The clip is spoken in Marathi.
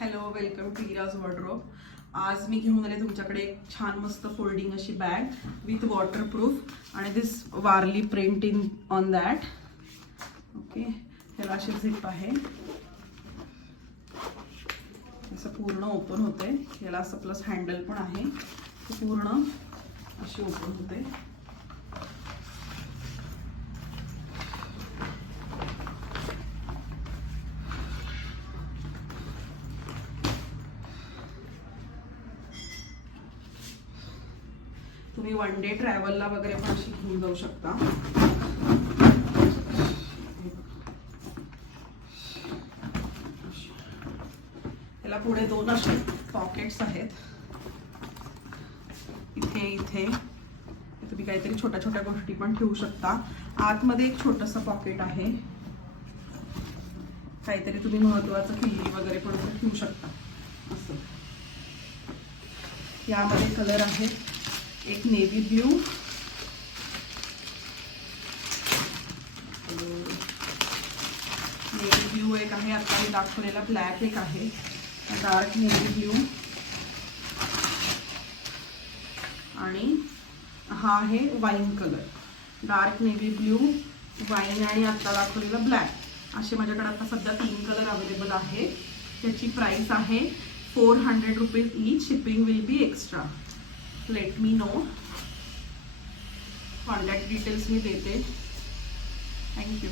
Hello, welcome to Iraj wardrobe. आज मी घेऊन आले तुमच्याकडे एक छान मस्त फोल्डिंग अशी बॅग विथ वॉटरप्रूफ आणि this Warli print in on that. Okay, ह्याला अशी झिप आहे, असं पूर्ण ओपन होते. याला असं प्लस हँडल पण आहे, पूर्ण अशी ओपन होते. तुम्ही वन डे ट्रॅव्हलला वगैरे पण अशी घेऊन जाऊ शकता. त्याला पुढे दोन असे पॉकेट्स आहेत. इथे इथे तुम्ही काहीतरी छोट्या छोट्या गोष्टी पण ठेवू शकता. आतमध्ये एक छोटंसं पॉकेट आहे, काहीतरी तुम्ही महत्वाचं किल्ली वगैरे पण ठेवू शकता. असं यामध्ये कलर आहेत, एक नेव्ही ब्ल्यू, एक आहे, आता मी दाखवलेला ब्लॅक एक आहे, डार्क नेव्ही ब्ल्यू, आणि हा आहे wine colour. Dark navy blue, wine आणि आता दाखवलेला ब्लॅक, असे माझ्याकडे आता सध्या 3 कलर अवेलेबल आहे. त्याची प्राइस आहे 400 rupees each. Shipping will be extra. Let me know. Contact details मी देते. थँक्यू.